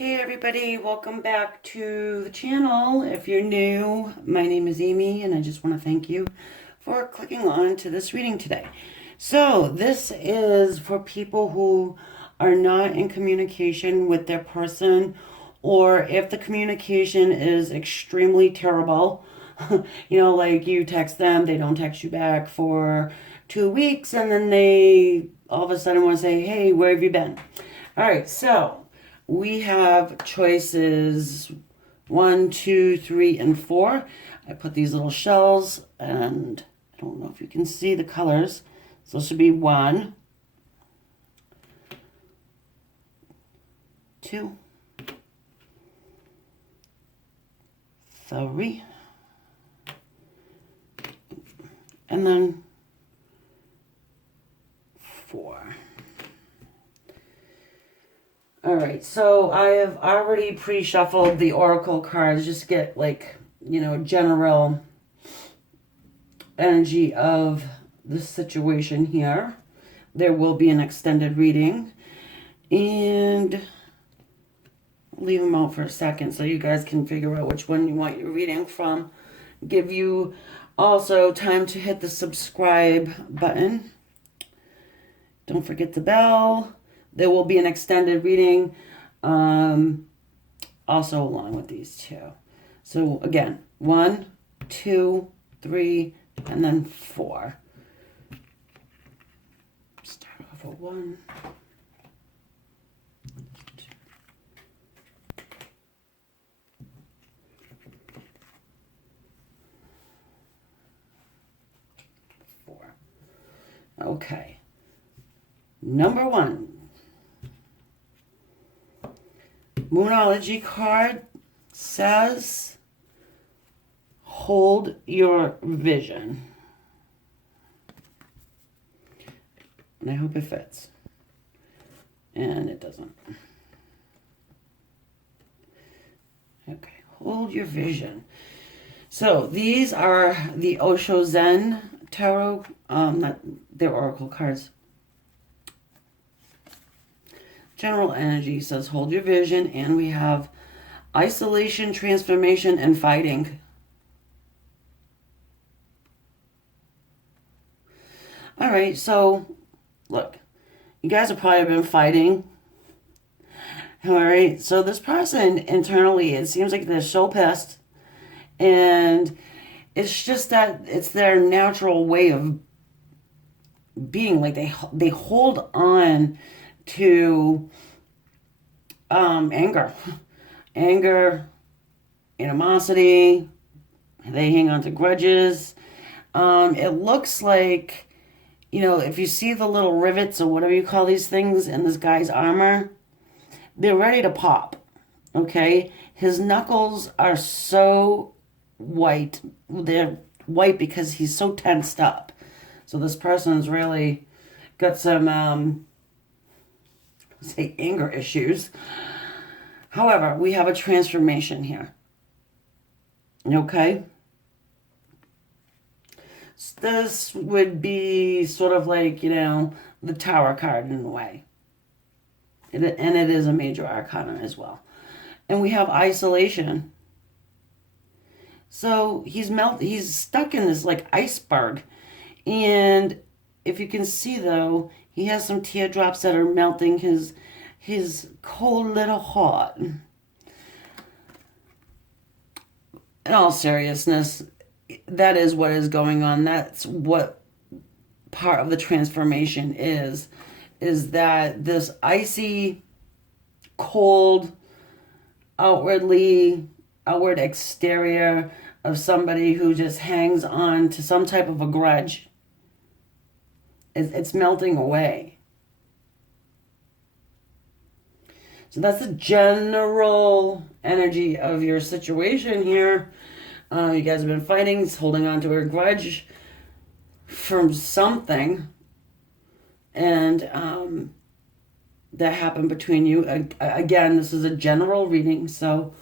Hey everybody, welcome back to the channel. If you're new, my name is Amy and I just want to thank you for clicking on to this reading today. So this is for people who are not in communication with their person, or if the communication is extremely terrible, like you text them, they don't text you back for 2 weeks, and then they all of a sudden want to say, hey, where have you been? All right, so we have choices 1, 2, 3, and 4. I put these little shells, and I don't know if you can see the colors. So this should be 1, 2, 3, and then 4. All right, so I have already pre-shuffled the oracle cards, just get general energy of the situation here. There will be an extended reading, and I'll leave them out for a second so you guys can figure out which one you want your reading from. Give you also time to hit the subscribe button. Don't forget the bell. There will be an extended reading also along with these two. So again, 1, 2, 3, and then 4. Start off with 1. 4. Okay. Number 1. Moonology card says, hold your vision. And I hope it fits. And it doesn't. Okay, hold your vision. So these are the Osho Zen Tarot, they're oracle cards. General energy says hold your vision, and we have isolation, transformation, and fighting. All right, so look, you guys have probably been fighting. All right, so this person internally, it seems like they're so pissed, and it's just that it's their natural way of being. Like they hold on to anger, animosity. They hang on to grudges. It looks like, if you see the little rivets or whatever you call these things in this guy's armor, they're ready to pop. Okay, his knuckles are so white. They're white because he's so tensed up. So this person's really got some say anger issues. However, we have a transformation here. Okay? This would be sort of like, the Tower card in a way. And it is a major arcana as well. And we have isolation. So he's stuck in this like iceberg. And if you can see though, he has some teardrops that are melting his cold little heart. In all seriousness, that is what is going on. That's what part of the transformation is that this icy, cold, outward exterior of somebody who just hangs on to some type of a grudge. It's melting away. So that's the general energy of your situation here. You guys have been fighting, holding on to a grudge from something. And that happened between you. Again, this is a general reading, so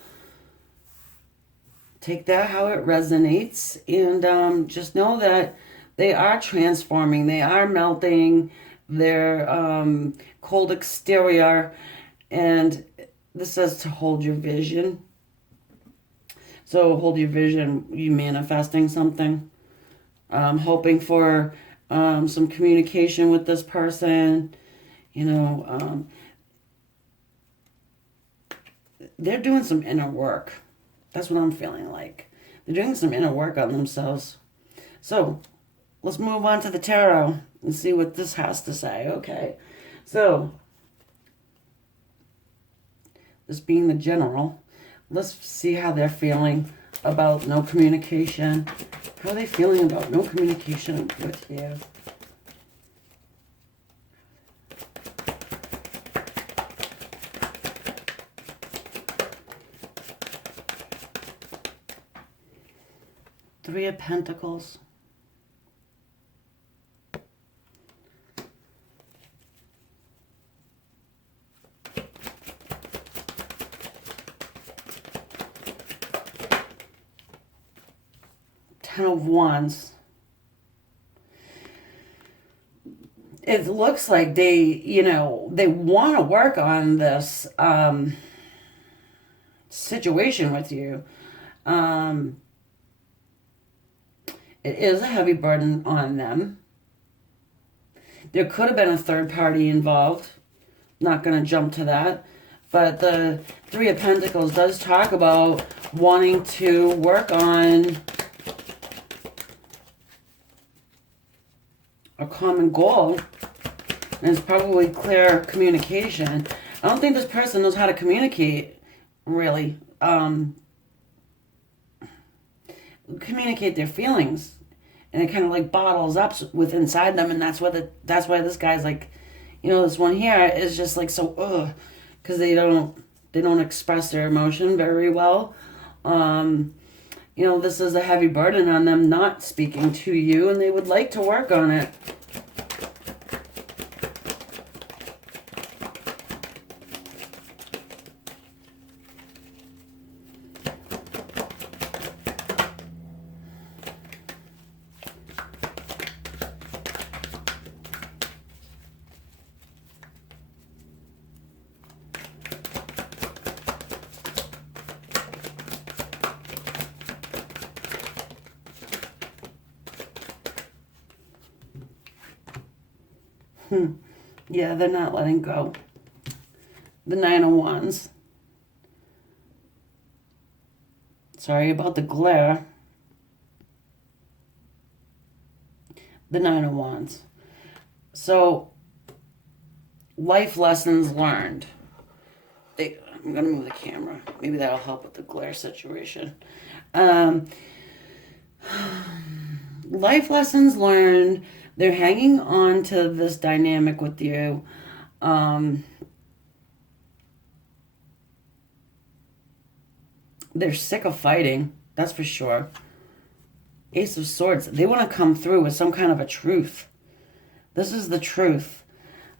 take that how it resonates. And just know that they are transforming. They are melting their cold exterior, and this says to hold your vision. So hold your vision, you manifesting something. Hoping for some communication with this person. You know, they're doing some inner work. That's what I'm feeling like. They're doing some inner work on themselves. So let's move on to the tarot and see what this has to say. Okay. So this being the general, let's see how they're feeling about no communication. How are they feeling about no communication with you? Three of Pentacles. Ten of Wands. It looks like they, you know, they want to work on this situation with you. It is a heavy burden on them. There could have been a third party involved. Not going to jump to that. But the Three of Pentacles does talk about wanting to work on a common goal. And it's probably clear communication. I don't think this person knows how to communicate, really. Communicate their feelings. And it kind of like bottles up with inside them, and that's why this guy's like, you know, this one here is just like so because they don't express their emotion very well. You know, this is a heavy burden on them not speaking to you, and they would like to work on it. Yeah, they're not letting go. The Nine of Wands. Sorry about the glare. The Nine of Wands. So, life lessons learned. I'm going to move the camera. Maybe that'll help with the glare situation. Life lessons learned. They're hanging on to this dynamic with you. They're sick of fighting. That's for sure. Ace of Swords. They want to come through with some kind of a truth. This is the truth.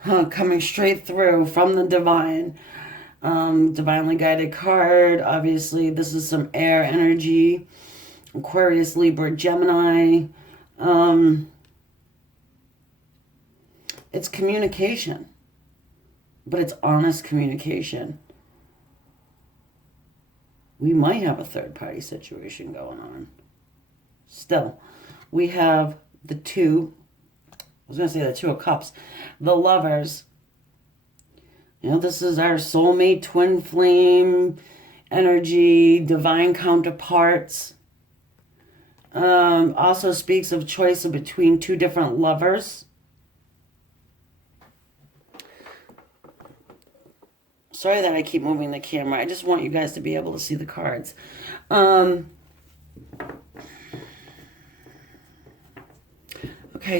Coming straight through from the divine. Divinely guided card. Obviously, this is some air energy. Aquarius, Libra, Gemini. It's communication, but it's honest communication. We might have a third-party situation going on. Still, we have the Two of Cups, the Lovers. You know, this is our soulmate, twin flame energy, divine counterparts. Also speaks of choice between two different lovers. Sorry that I keep moving the camera. I just want you guys to be able to see the cards. Okay,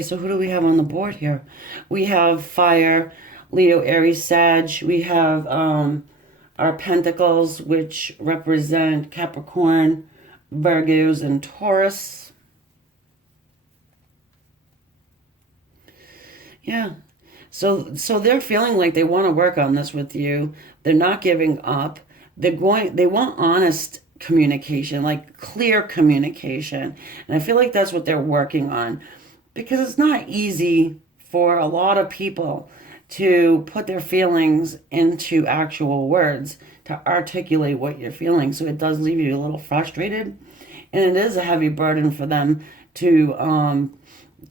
so who do we have on the board here? We have Fire, Leo, Aries, Sag. We have our Pentacles, which represent Capricorn, Virgos, and Taurus. Yeah. So they're feeling like they want to work on this with you. They're not giving up. They want honest communication, like clear communication. And I feel like that's what they're working on, because it's not easy for a lot of people to put their feelings into actual words, to articulate what you're feeling. So it does leave you a little frustrated. And it is a heavy burden for them to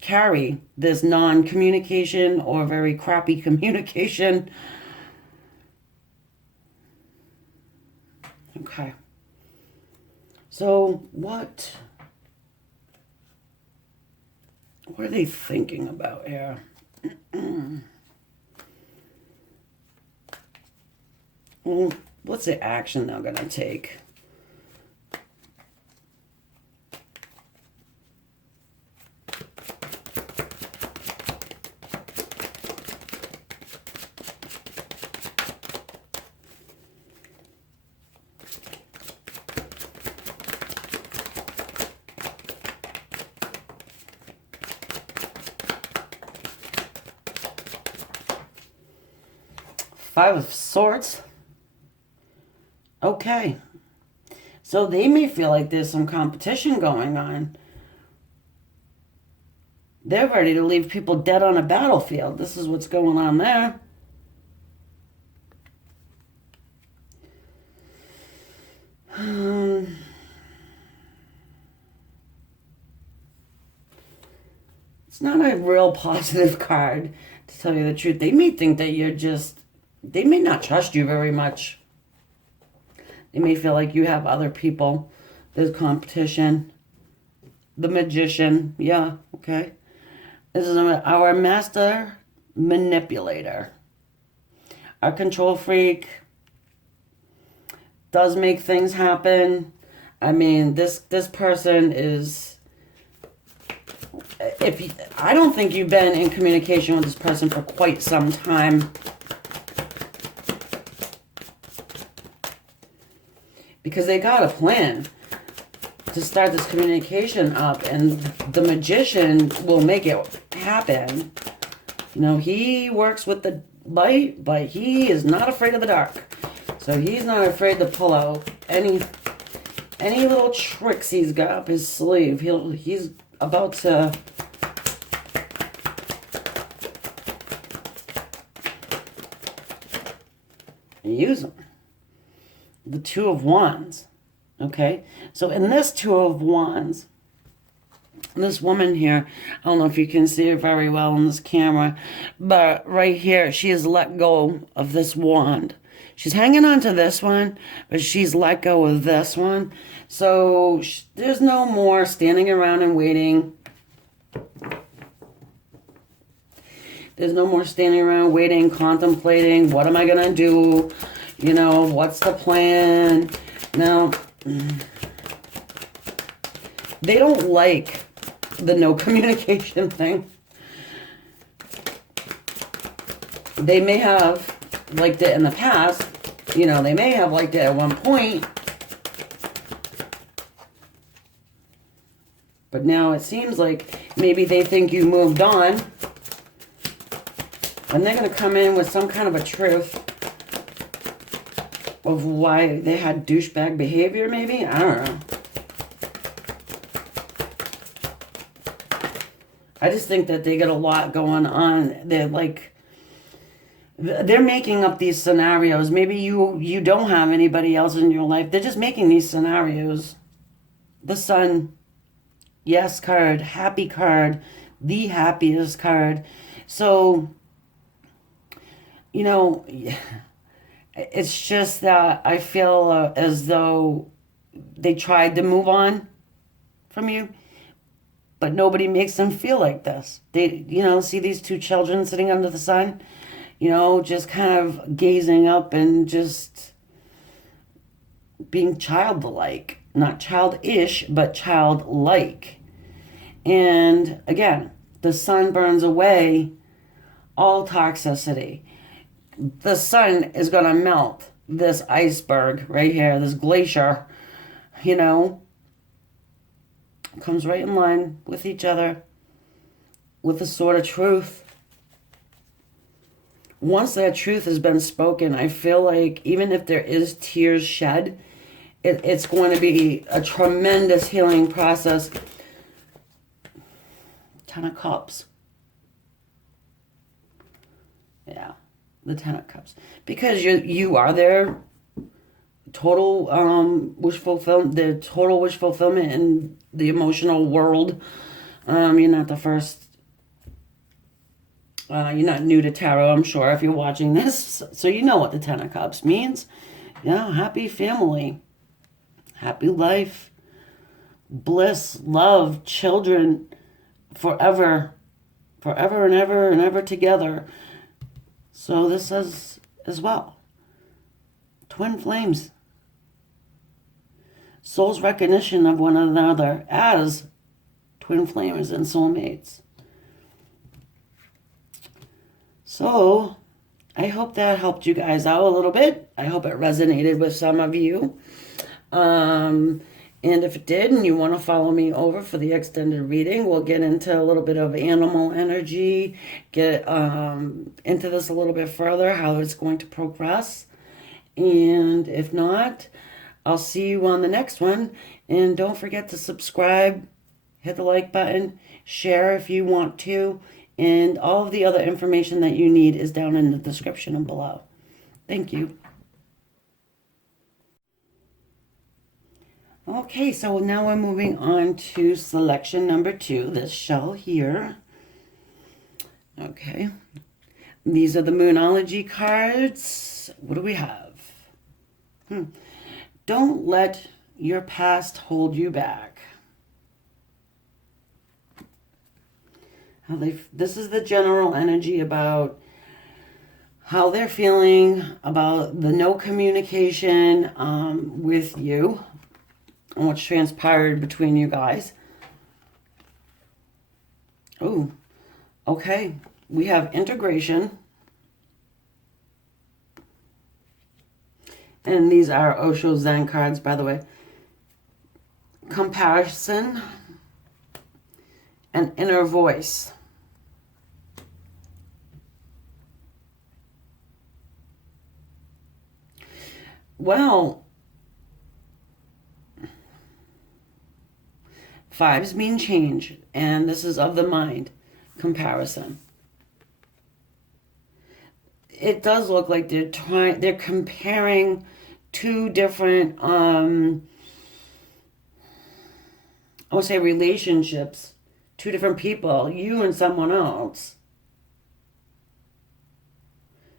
carry this non-communication or very crappy communication. Okay. So what are they thinking about here? Well, what's the action they're going to take? Five of Swords. Okay. So they may feel like there's some competition going on. They're ready to leave people dead on a battlefield. This is what's going on there. It's not a real positive card, to tell you the truth. They may think that you're just... They may not trust you very much. They may feel like you have other people. There's competition. The Magician. Yeah, okay. This is our master manipulator. Our control freak does make things happen. I mean, this person is... I don't think you've been in communication with this person for quite some time. Because they got a plan to start this communication up, and the Magician will make it happen. You know, he works with the light, but he is not afraid of the dark. So he's not afraid to pull out any little tricks he's got up his sleeve. He's about to use them. The Two of Wands. Okay, so in this Two of Wands, this woman here, I don't know if you can see her very well in this camera, but right here, she has let go of this wand. She's hanging on to this one, but she's let go of this one. So there's no more standing around and waiting. There's no more standing around waiting, contemplating, what am I going to do? You know, what's the plan? Now, they don't like the no communication thing. They may have liked it in the past. You know, they may have liked it at one point. But now it seems like maybe they think you moved on. And they're going to come in with some kind of a truth of why they had douchebag behavior, maybe? I don't know. I just think that they get a lot going on. They're making up these scenarios. Maybe you don't have anybody else in your life. They're just making these scenarios. The Sun, yes card, happy card, the happiest card. So, you know... It's just that I feel as though they tried to move on from you, but nobody makes them feel like this. They, you know, see these two children sitting under the sun, you know, just kind of gazing up and just being childlike. Not childish, but childlike. And again, the sun burns away all toxicity. The sun is going to melt this iceberg right here, this glacier, you know, comes right in line with each other, with the sword of truth. Once that truth has been spoken, I feel like even if there is tears shed, it's going to be a tremendous healing process. Ten of Cups. Yeah, the Ten of Cups. Because you are their total wish fulfillment, the total wish fulfillment in the emotional world. You're not the first. You're not new to tarot, I'm sure, if you're watching this. So you know what the Ten of Cups means. Yeah, happy family, happy life, bliss, love, children, forever, forever and ever together. So this says as well, twin flames, soul's recognition of one another as twin flames and soulmates. So I hope that helped you guys out a little bit. I hope it resonated with some of you. And if it did and you want to follow me over for the extended reading, we'll get into a little bit of animal energy, get into this a little bit further, how it's going to progress. And if not, I'll see you on the next one. And don't forget to subscribe, hit the like button, share if you want to. And all of the other information that you need is down in the description and below. Thank you. Okay, so now we're moving on to selection number 2, this shell here. Okay, these are the Moonology cards. What do we have? Don't let your past hold you back. This is the general energy about how they're feeling about the no communication with you and what's transpired between you guys. Oh, okay. We have integration. And these are Osho Zen cards, by the way. Comparison and inner voice. Well, 5s mean change, and this is of the mind, comparison. It does look like they're comparing two different, I would say relationships, two different people, you and someone else,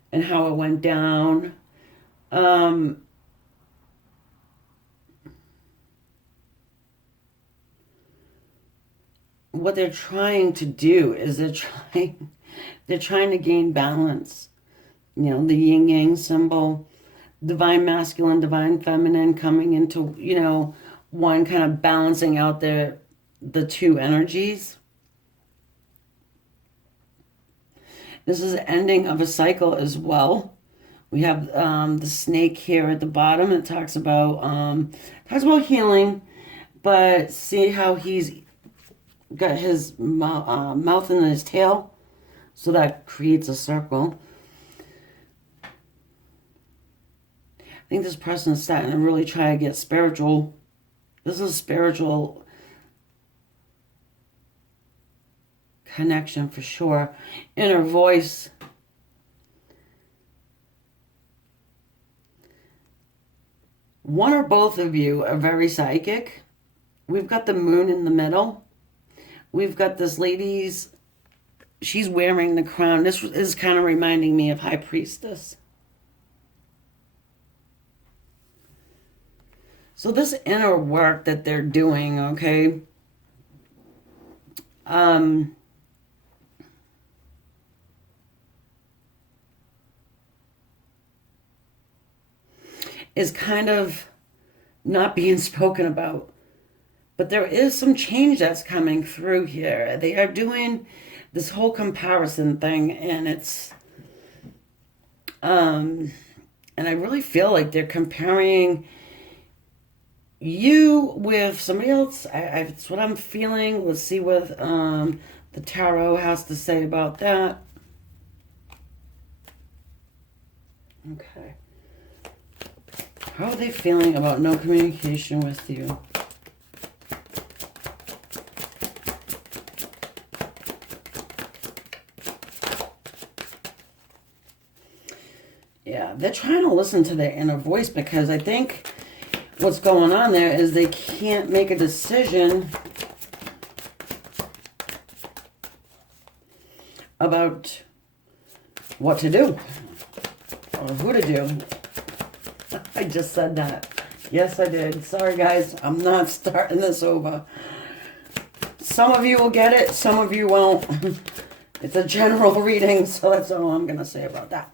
and how it went down. What they're trying to do is they're trying to gain balance. You know, the yin yang symbol, divine masculine, divine feminine coming into, you know, one kind of balancing out the two energies. This is the ending of a cycle as well. We have the snake here at the bottom. It talks about healing, but see how he's got his mouth in his tail, so that creates a circle. I think this person is starting to really try to get spiritual. This is a spiritual connection for sure. Inner voice. One or both of you are very psychic. We've got the moon in the middle. We've got this lady's, she's wearing the crown. This is kind of reminding me of High Priestess. So this inner work that they're doing, okay, is kind of not being spoken about. But there is some change that's coming through here. They are doing this whole comparison thing, and it's, and I really feel like they're comparing you with somebody else. It's what I'm feeling. Let's see what the tarot has to say about that. Okay. How are they feeling about no communication with you? trying to listen to their inner voice, because I think what's going on there is they can't make a decision about what to do or who to do. I just said that. Yes, I did. Sorry, guys. I'm not starting this over. Some of you will get it. Some of you won't. It's a general reading, so that's all I'm going to say about that.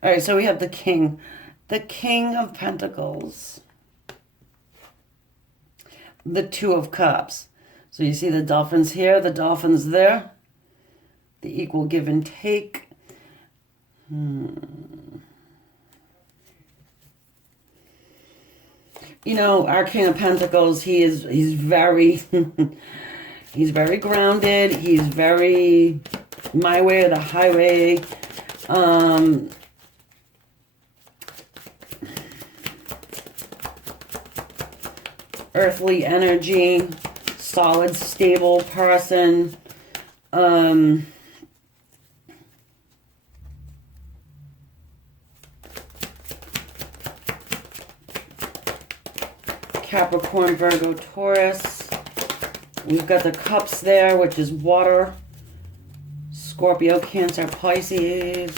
All right, so we have the King. The King of Pentacles. The Two of Cups. So you see the dolphins here, the dolphins there. The equal give and take. You know, our King of Pentacles, he's very he's very grounded. He's very my way or the highway. Earthly energy, solid, stable person. Capricorn, Virgo, Taurus. We've got the cups there, which is water. Scorpio, Cancer, Pisces.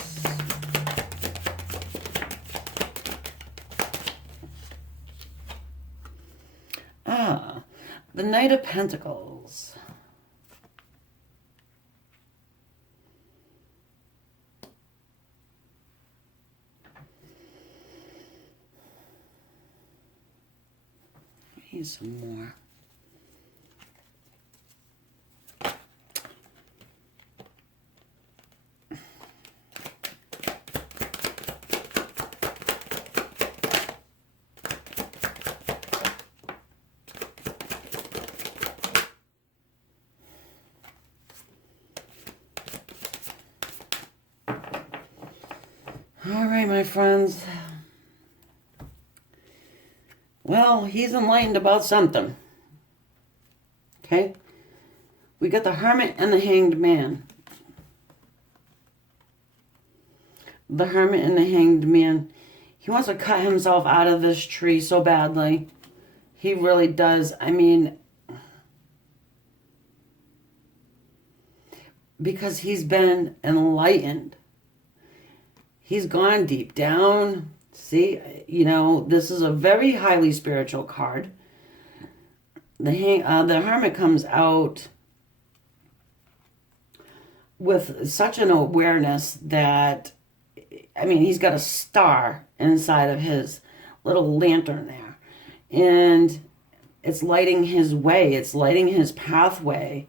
The Knight of Pentacles. Need some more. All right, my friends. Well, he's enlightened about something. Okay? We got the Hermit and the Hanged Man. The Hermit and the Hanged Man. He wants to cut himself out of this tree so badly. He really does. I mean, because he's been enlightened. He's gone deep down. See, you know, this is a very highly spiritual card. The Hermit comes out with such an awareness that, I mean, he's got a star inside of his little lantern there. And it's lighting his way. It's lighting his pathway.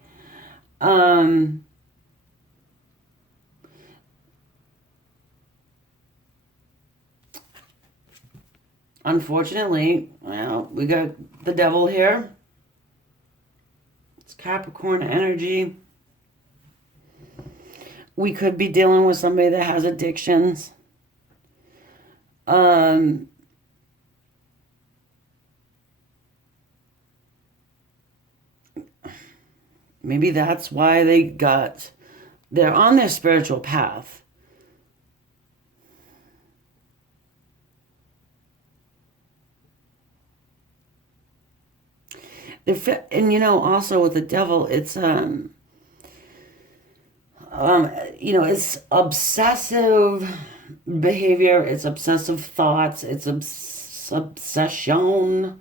Unfortunately, well, we got the Devil here. It's Capricorn energy. We could be dealing with somebody that has addictions. Maybe that's why they're on their spiritual path. And you know, also with the Devil, it's you know, it's obsessive behavior, it's obsessive thoughts, it's obsession,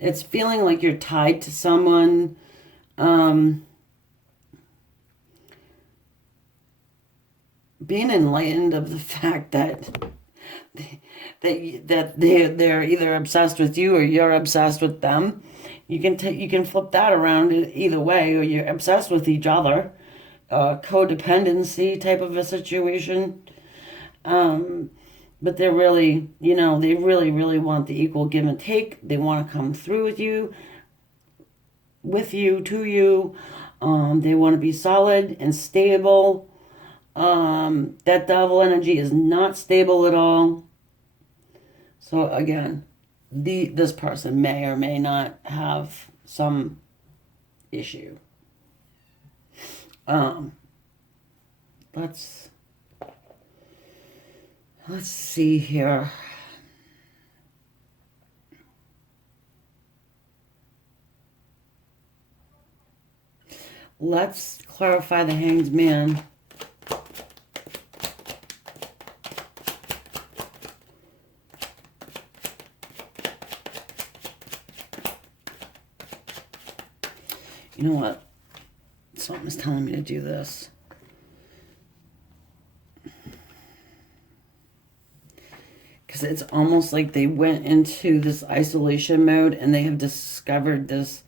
it's feeling like you're tied to someone. Being enlightened of the fact that they're either obsessed with you or you're obsessed with them. You can flip that around either way, or you're obsessed with each other. Codependency type of a situation. But they're really, you know, they really, really want the equal give and take. They want to come through with you, to you. They want to be solid and stable. That Devil energy is not stable at all. So again, this person may or may not have some issue. Let's Let's see here. Let's clarify the Hanged Man. You know what? Something's telling me to do this. Because it's almost like they went into this isolation mode and they have discovered this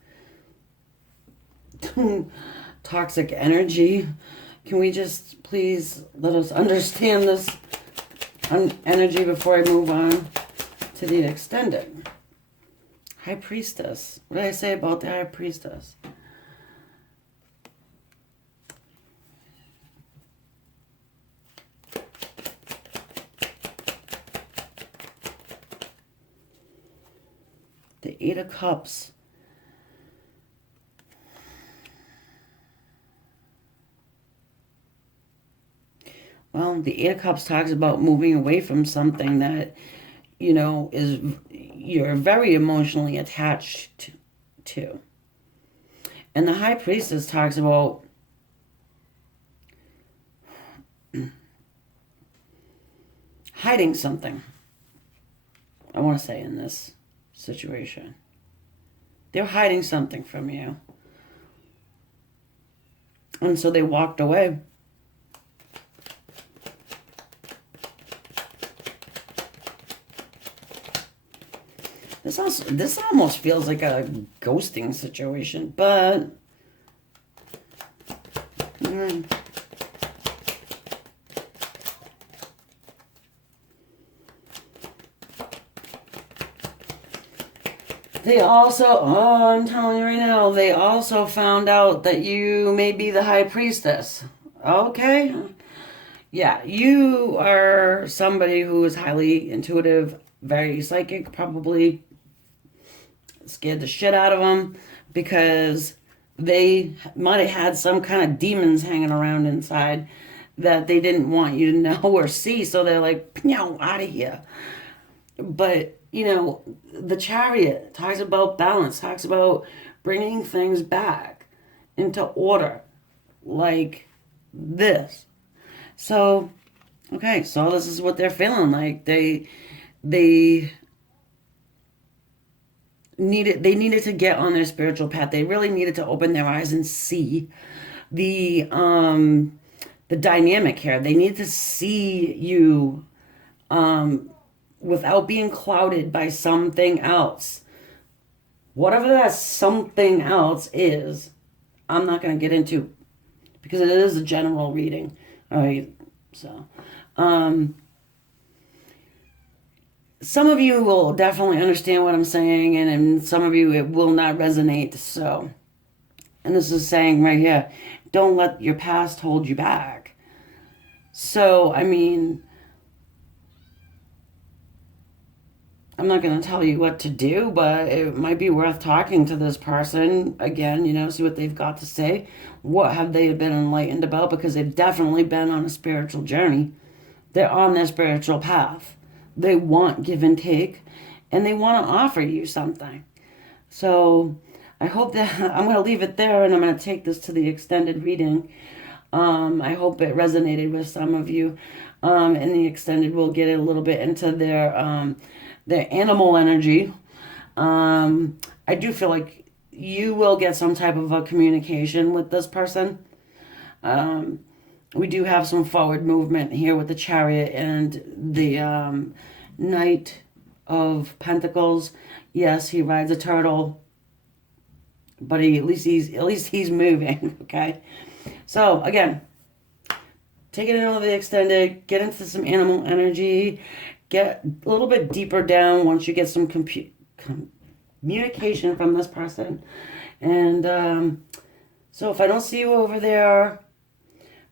toxic energy. Can we just please let us understand this energy before I move on to the extended? High Priestess. What did I say about the High Priestess? The Eight of Cups. Well, the Eight of Cups talks about moving away from something that, you know, you're very emotionally attached to. And the High Priestess talks about hiding something, I want to say, in this situation. They're hiding something from you. And so they walked away. This almost feels like a ghosting situation, but they also, oh, I'm telling you right now, they also found out that you may be the High Priestess. Okay? Yeah, you are somebody who is highly intuitive, very psychic, probably scared the shit out of them because they might have had some kind of demons hanging around inside that they didn't want you to know or see, so they're like, no, out of here. But, you know, the Chariot talks about balance, talks about bringing things back into order, like this. So, okay, so this is what they're feeling like. They needed to get on their spiritual path. They really needed to open their eyes and see the dynamic here. They need to see you without being clouded by something else. Whatever that something else is, I'm not going to get into because it is a general reading. All right, so some of you will definitely understand what I'm saying, and some of you it will not resonate. So, and this is saying right here, don't let your past hold you back. So, I mean, I'm not going to tell you what to do, but it might be worth talking to this person again, you know, see what they've got to say. What have they been enlightened about? Because they've definitely been on a spiritual journey. They're on their spiritual path. They want give and take, and they want to offer you something. So I hope that I'm going to leave it there, and I'm going to take this to the extended reading. I hope it resonated with some of you. In the extended, we'll get a little bit into their animal energy. I do feel like you will get some type of a communication with this person. We do have some forward movement here with the Chariot and the Knight of Pentacles. Yes, he rides a turtle, but at least he's moving. Okay, so again, take it into the extended, get into some animal energy, get a little bit deeper down once you get some communication from this person, and so if I don't see you over there.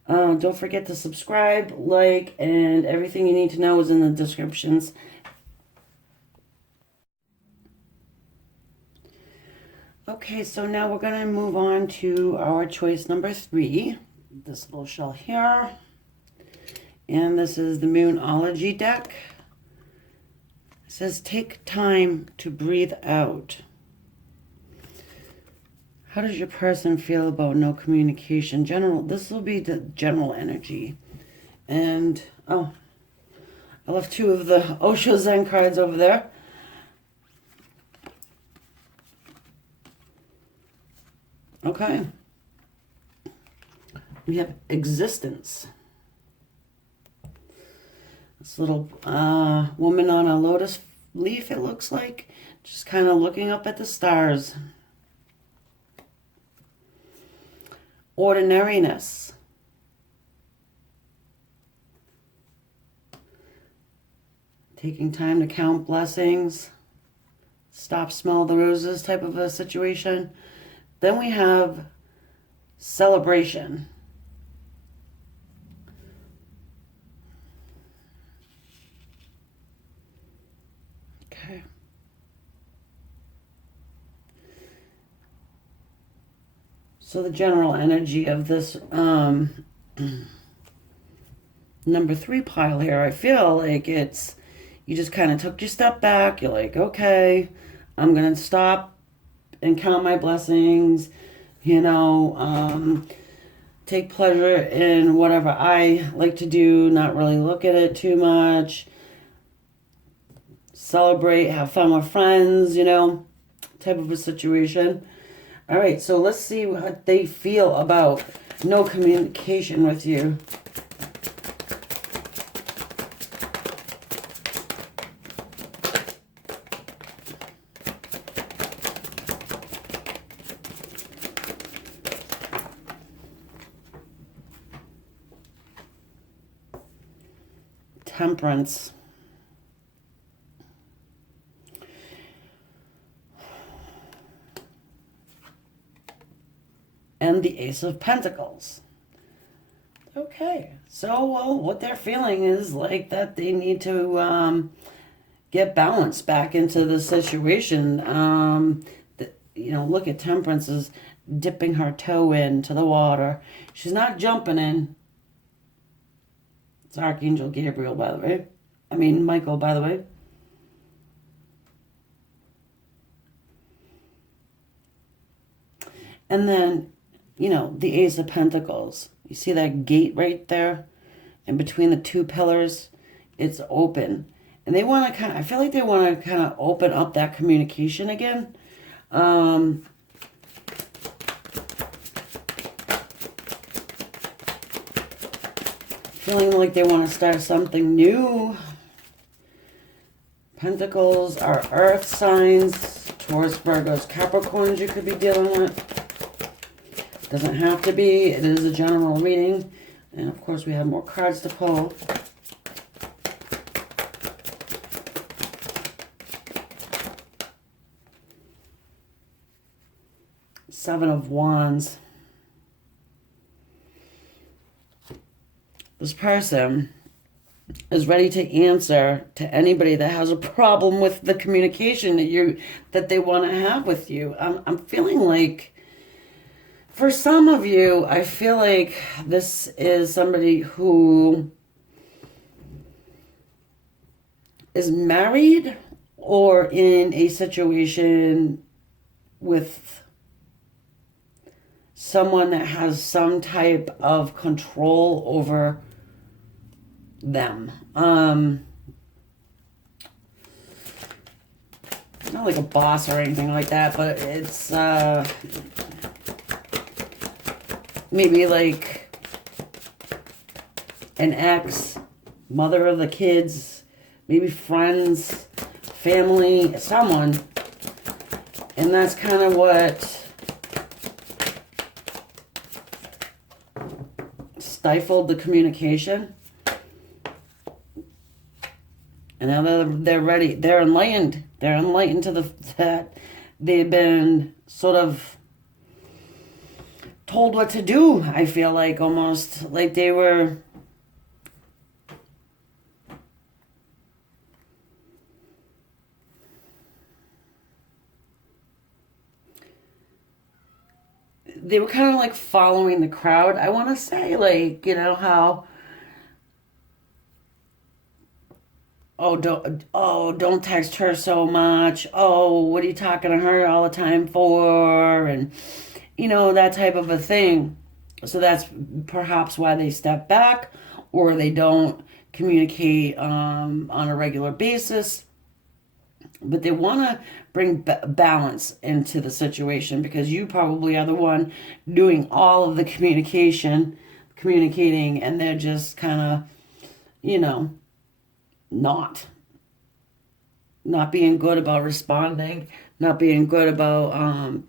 Don't forget to subscribe, like, and everything you need to know is in the descriptions. Okay, so now we're going to move on to our choice number 3. This little shell here. And this is the Moonology deck. It says, take time to breathe out. How does your person feel about no communication? General, this will be the general energy. And, oh, I left 2 of the Osho Zen cards over there. Okay. We have existence. This little woman on a lotus leaf, it looks like. Just kind of looking up at the stars. Ordinariness. Taking time to count blessings. Stop, smell the roses type of a situation. Then we have celebration. Okay. So the general energy of this number 3 pile here, I feel like it's, you just kind of took your step back. You're like, okay, I'm going to stop and count my blessings, you know, take pleasure in whatever I like to do, not really look at it too much, celebrate, have fun with friends, you know, type of a situation. All right, so let's see what they feel about no communication with you. Temperance. And the Ace of Pentacles. Okay, so, well, what they're feeling is like that they need to get balance back into the situation. You know, look at Temperance is dipping her toe into the water. She's not jumping in. It's Archangel Gabriel, by the way. I mean, Michael, by the way. And then, you know, the Ace of Pentacles. You see that gate right there? And between the 2 pillars, it's open. And they want to kind of, I feel like they want to kind of open up that communication again. Feeling like they want to start something new. Pentacles are earth signs. Taurus, Virgos, Capricorns you could be dealing with. Doesn't have to be. It is a general reading. And of course we have more cards to pull. Seven of Wands. This person is ready to answer to anybody that has a problem with the communication that they want to have with you. I'm feeling like, for some of you, I feel like this is somebody who is married or in a situation with someone that has some type of control over them. Not like a boss or anything like that, but it's maybe like an ex, mother of the kids, maybe friends, family, someone. And that's kind of what stifled the communication. And now they're ready. They're enlightened. They're enlightened to that they've been sort of told what to do. I feel like almost like they were kind of like following the crowd. I want to say, like, you know, how don't text her so much. Oh, what are you talking to her all the time for? And that type of a thing. So that's perhaps why they step back, or they don't communicate on a regular basis. But they want to bring balance into the situation, because you probably are the one doing all of the communicating, and they're just kind of, you know, not being good about responding, not being good about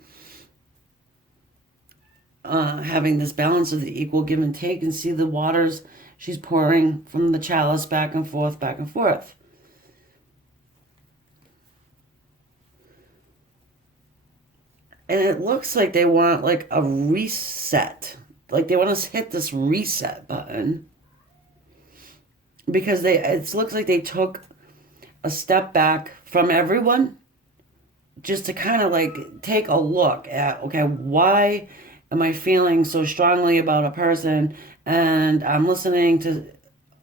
having this balance of the equal give and take, and see the waters she's pouring from the chalice back and forth, back and forth. And it looks like they want like a reset. Like they want to hit this reset button, because it looks like they took a step back from everyone, just to kind of like take a look at, okay, why am I feeling so strongly about a person, and I'm listening to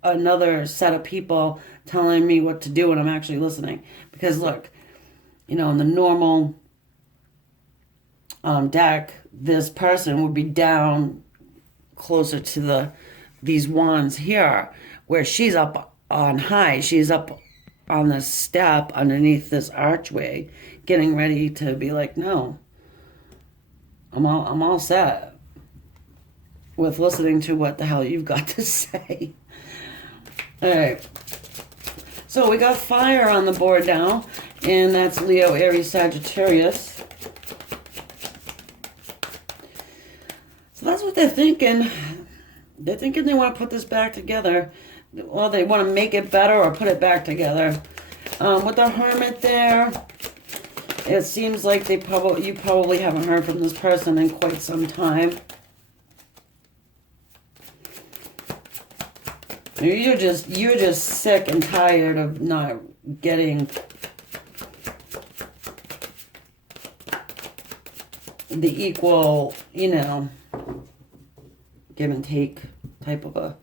another set of people telling me what to do, and I'm actually listening. Because look, in the normal deck, this person would be down closer to these wands here, where she's up on high. She's up on the step underneath this archway, getting ready to be like, no, I'm all set with listening to what the hell you've got to say. All right. So we got fire on the board now, and that's Leo, Aries, Sagittarius. So that's what they're thinking. They're thinking they want to put this back together. Well, they want to make it better or put it back together. With the Hermit there, it seems like you probably haven't heard from this person in quite some time. You're just sick and tired of not getting the equal, give and take type of a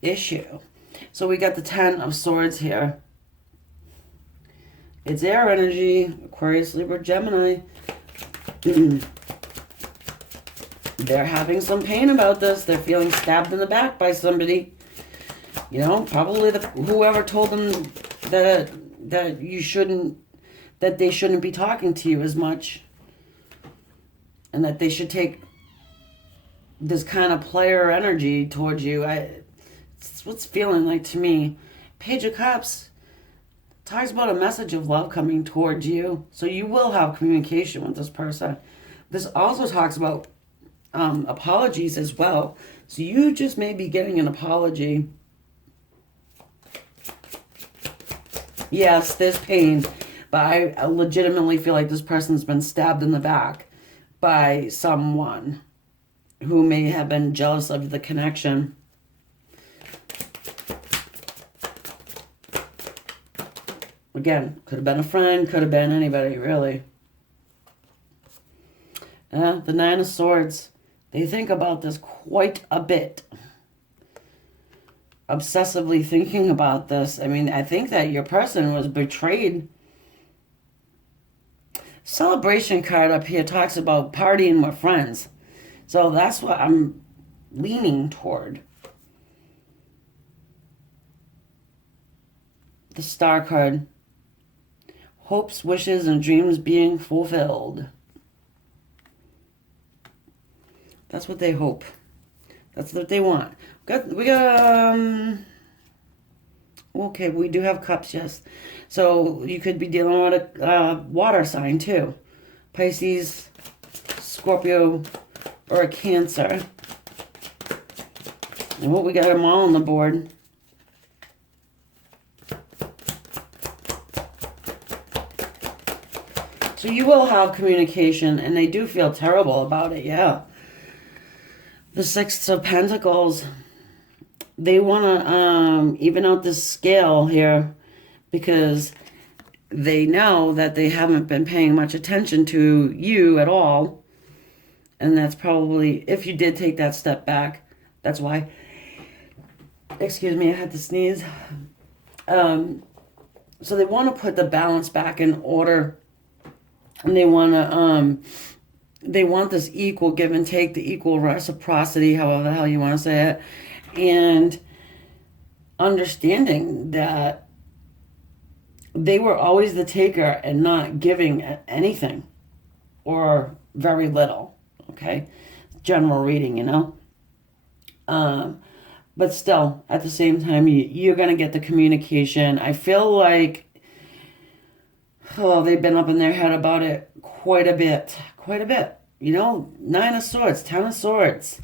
issue. So we got the 10 of Swords here. It's air energy, Aquarius, Libra, Gemini. They're having some pain about this. They're feeling stabbed in the back by somebody. Probably whoever told them that they shouldn't be talking to you as much, and that they should take this kind of player energy towards you. It's what's feeling like to me. Page of Cups talks about a message of love coming towards you. So you will have communication with this person. This also talks about apologies as well. So you just may be getting an apology. Yes, there's pain, but I legitimately feel like this person's been stabbed in the back by someone who may have been jealous of the connection. Again, could have been a friend, could have been anybody, really. The 9 of Swords. They think about this quite a bit. Obsessively thinking about this. I mean, I think that your person was betrayed. Celebration card up here talks about partying with friends. So that's what I'm leaning toward. The Star card. Hopes, wishes, and dreams being fulfilled. That's what they hope. That's what they want. We got okay, we do have Cups, yes. So you could be dealing with a water sign too. Pisces, Scorpio, or a Cancer. And what we got them all on the board. So you will have communication, and they do feel terrible about it, yeah. The 6 of Pentacles. They want to even out this scale here, because they know that they haven't been paying much attention to you at all. And that's probably, if you did take that step back, that's why. Excuse me, I had to sneeze. So they want to put the balance back in order, and they want this equal give and take, the equal reciprocity, however the hell you want to say it, and understanding that they were always the taker and not giving anything or very little. Okay, general reading, you know. But still, at the same time, you're going to get the communication. I feel like, oh, they've been up in their head about it quite a bit. Quite a bit. You know, 9 of Swords, 10 of Swords.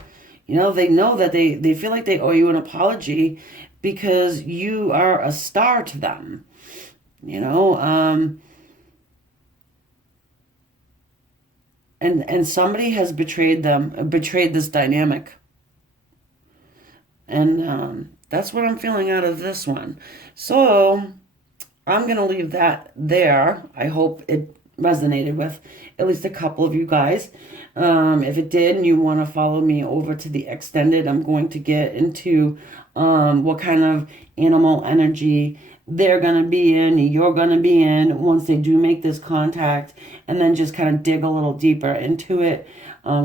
You know that they feel like they owe you an apology because you are a star to them. You know, and somebody has betrayed them, betrayed this dynamic. And that's what I'm feeling out of this one. So I'm going to leave that there. I hope it resonated with at least a couple of you guys. If it did and you want to follow me over to the extended, I'm going to get into what kind of animal energy they're going to be in, you're going to be in once they do make this contact, and then just kind of dig a little deeper into it,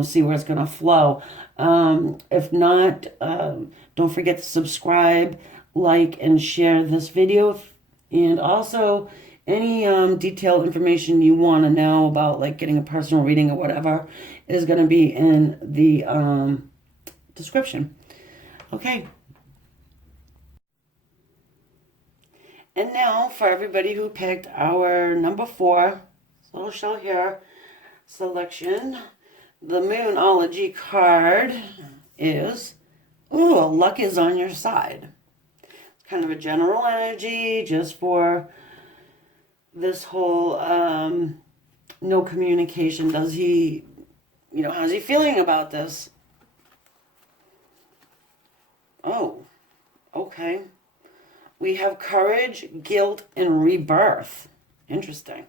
see where it's going to flow. If not, don't forget to subscribe, like, and share this video. And also, any detailed information you want to know about, like getting a personal reading or whatever, is going to be in the description. Okay. And now, for everybody who picked our number 4 little shell here selection, the Moonology card is, ooh, luck is on your side. It's kind of a general energy just for this whole no communication. Does he, how's he feeling about this? Oh, okay. We have courage, guilt, and rebirth. Interesting.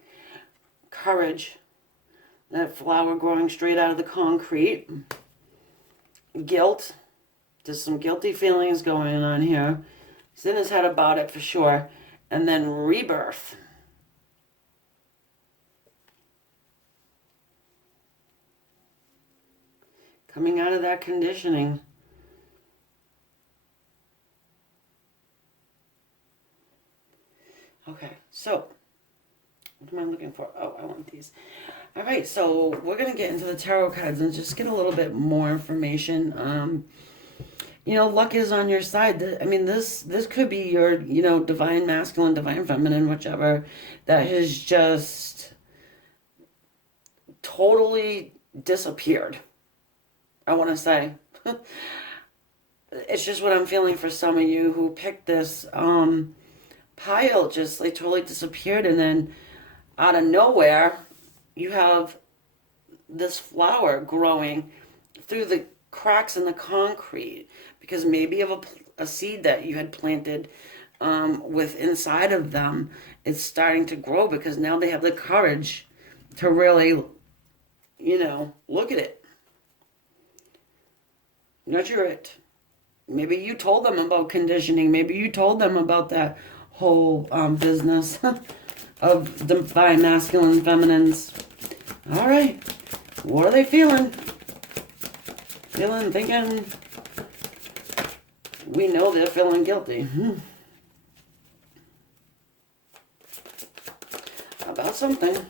Courage. That flower growing straight out of the concrete. Guilt. There's some guilty feelings going on here. He's in his head about it for sure. And then rebirth. Coming out of that conditioning. Okay, so what am I looking for? Oh, I want these. All right, so we're going to get into the tarot cards and just get a little bit more information. Luck is on your side. I mean, this could be your, divine masculine, divine feminine, whichever, that has just totally disappeared, I want to say. It's just what I'm feeling for some of you who picked this pile, just like totally disappeared, and then out of nowhere you have this flower growing through the cracks in the concrete, because maybe of a seed that you had planted with inside of them, it's starting to grow because now they have the courage to really, look at it, nurture it. Maybe you told them about conditioning. Maybe you told them about that whole business of divine masculine feminines. All right, what are they feeling? Thinking. We know they're feeling guilty about something.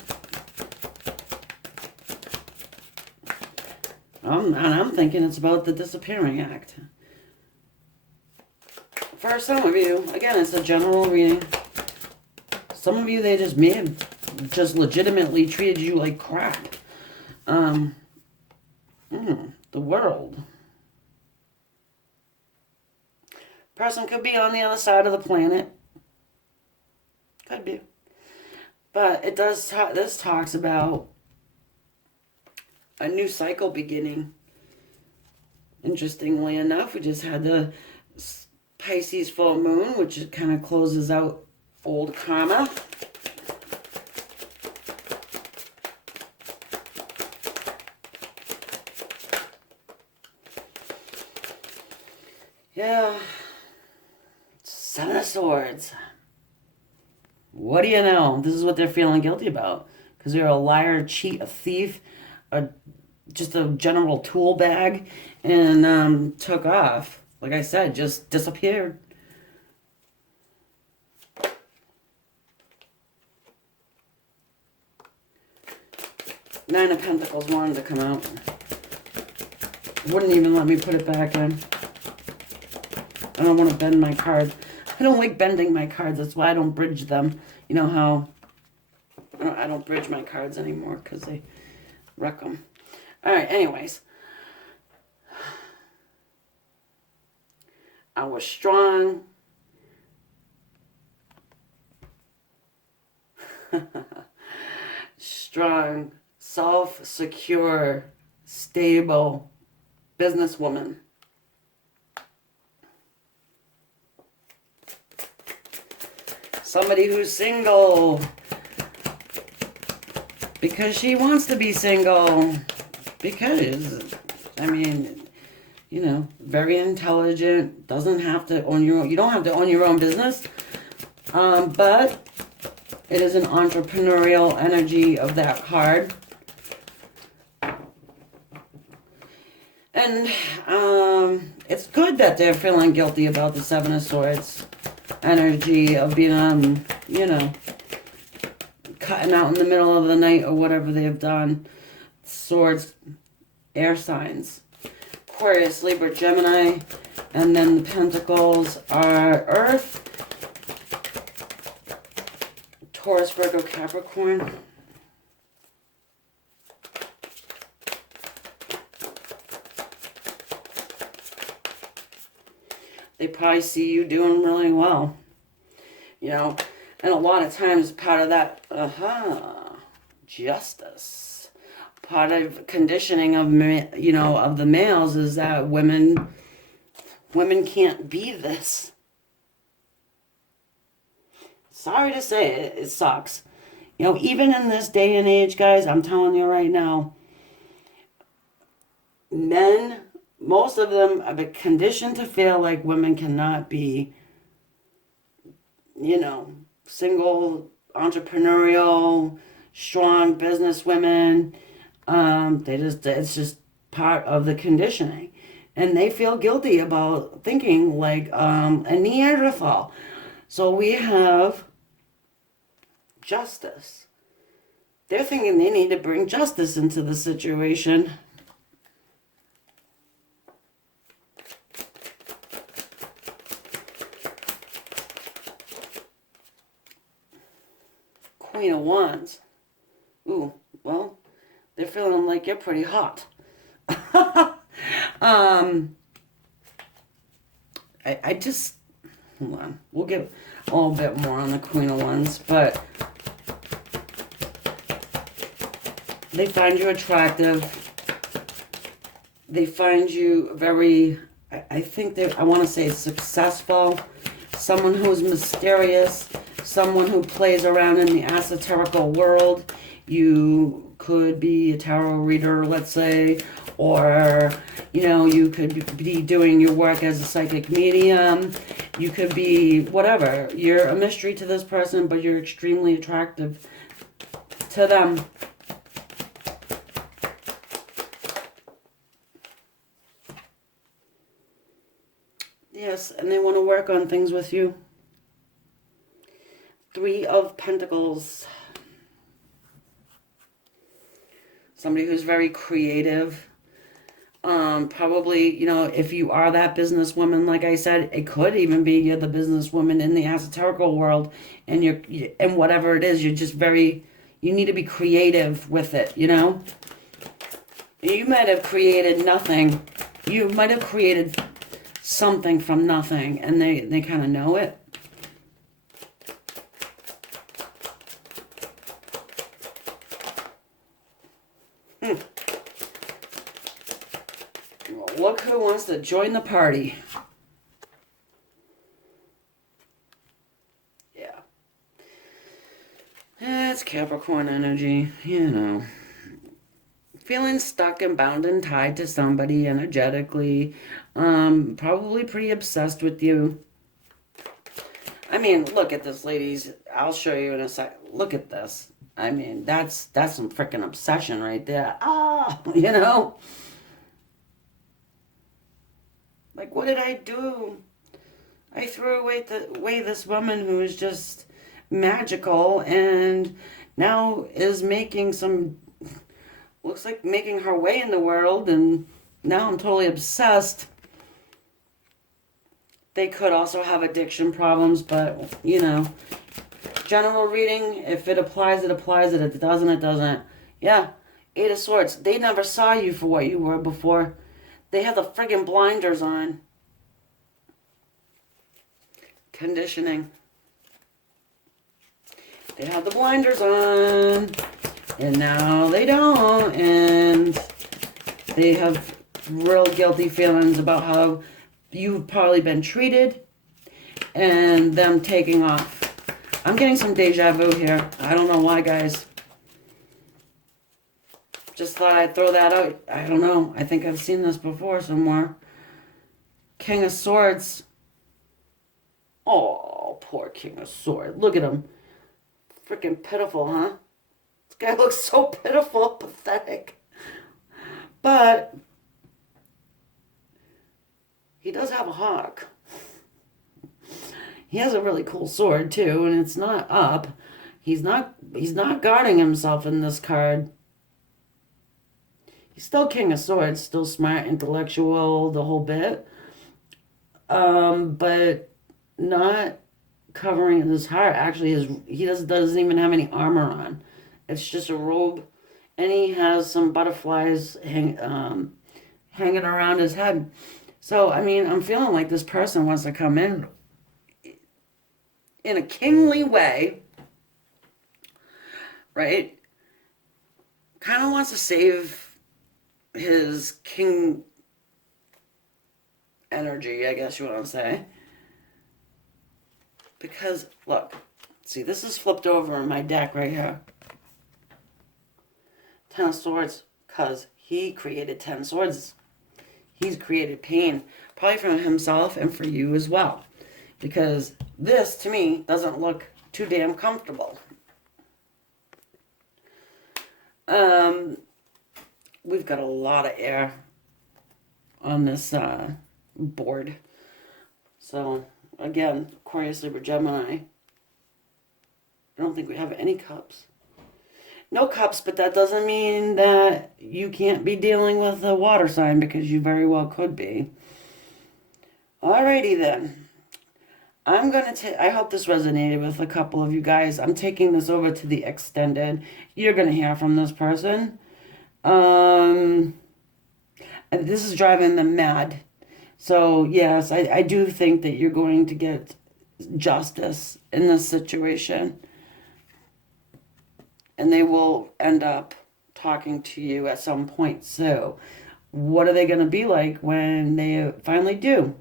And I'm thinking it's about the disappearing act. For some of you, again, it's a general reading. Some of you, they just may have just legitimately treated you like crap. The world. Person could be on the other side of the planet. Could be. But it does, this talks about a new cycle beginning. Interestingly enough, we just had the Pisces full moon, which kind of closes out old karma. Yeah. 7 of Swords. what do you know? This is what they're feeling guilty about. Because they're a liar, a cheat, a thief, a just a general tool bag, and took off. Like I said, just disappeared. Nine of Pentacles wanted to come out. Wouldn't even let me put it back in. I don't want to bend my cards. I don't like bending my cards. That's why I don't bridge them. You know how I don't bridge my cards anymore because they wreck them. All right, anyways. I was strong. Strong, self-secure, stable businesswoman. Somebody who's single because she wants to be single. Because, I mean, you know, very intelligent, doesn't have to own your own, you don't have to own your own business, but it is an entrepreneurial energy of that card. And it's good that they're feeling guilty about the Seven of Swords energy of being, you know, cutting out in the middle of the night or whatever they've done. Swords, air signs. Aquarius, Libra, Gemini, and then the Pentacles are Earth, Taurus, Virgo, Capricorn. They probably see you doing really well, you know, and a lot of times part of that, justice, part of conditioning of, you know, of the males is that women can't be this. Sorry to say it, it sucks. You know, even in this day and age, guys, I'm telling you right now, men, most of them have been conditioned to feel like women cannot be, you know, single, entrepreneurial, strong business women. It's just part of the conditioning. And they feel guilty about thinking like a Neanderthal. So we have justice. They're thinking they need to bring justice into the situation. Queen of Wands. Ooh, well, they're feeling like you're pretty hot. I just, hold on, we'll get a little bit more on the Queen of Wands, but they find you attractive. They find you very, I think I want to say successful, someone who's mysterious, someone who plays around in the esoterical world. You could be a tarot reader, let's say, or, you know, you could be doing your work as a psychic medium. You could be whatever. You're a mystery to this person, but you're extremely attractive to them. Yes, and they want to work on things with you. Three of Pentacles. Somebody who's very creative. Probably, you know, if you are that businesswoman, like I said, it could even be you're the businesswoman in the esoterical world, and and whatever it is, you're just you need to be creative with it, you know? You might have created nothing. You might have created something from nothing, and they kind of know it. Well, look who wants to join the party. Yeah. It's Capricorn energy, you know. Feeling stuck and bound and tied to somebody energetically. Probably pretty obsessed with you. I mean, look at this, ladies. I'll show you in a sec. Look at this. I mean, that's some freaking obsession right there. Ah, you know? Like, what did I do? I threw away this woman who is just magical and now is making some, looks like making her way in the world, and now I'm totally obsessed. They could also have addiction problems, but, you know, general reading, if it applies, it applies. If it doesn't, it doesn't. Yeah, Eight of Swords. They never saw you for what you were before. They had the friggin' blinders on. Conditioning. They had the blinders on, and now they don't, and they have real guilty feelings about how you've probably been treated and them taking off. I'm getting some deja vu here. I don't know why, guys. Just thought I'd throw that out. I don't know. I think I've seen this before somewhere. King of Swords. Oh, poor King of Swords. Look at him. Freaking pitiful, huh? This guy looks so pitiful, pathetic. But he does have a hawk. He has a really cool sword too, and it's not up. He's not guarding himself in this card. He's still King of Swords, still smart, intellectual, the whole bit. But not covering his heart. Actually, he doesn't even have any armor on. It's just a robe, and he has some butterflies hanging around his head. So, I mean, I'm feeling like this person wants to come in a kingly way, right? Kind of wants to save his king energy, I guess you want to say. Because, look, see, this is flipped over in my deck right here. 10 of Swords, because he created 10 swords. He's created pain, probably for himself and for you as well. Because this, to me, doesn't look too damn comfortable. We've got a lot of air on this board. So, again, Aquarius, Libra, Gemini. I don't think we have any cups. No cups, but that doesn't mean that you can't be dealing with a water sign, because you very well could be. Alrighty then. I'm going to I hope this resonated with a couple of you guys. I'm taking this over to the extended. You're going to hear from this person. This is driving them mad. So, yes, I do think that you're going to get justice in this situation. And they will end up talking to you at some point. So, what are they going to be like when they finally do?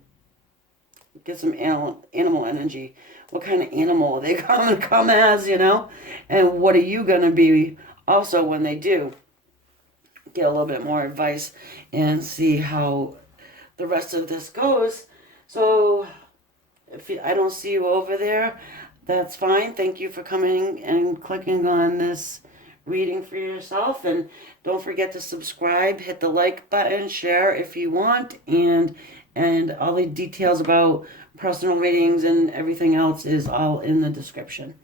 Get some animal energy. What kind of animal are they going to come as, you know? And what are you going to be also when they do? Get a little bit more advice and see how the rest of this goes. So, if I don't see you over there, that's fine. Thank you for coming and clicking on this reading for yourself. And don't forget to subscribe, hit the like button, share if you want, and all the details about personal readings and everything else is all in the description.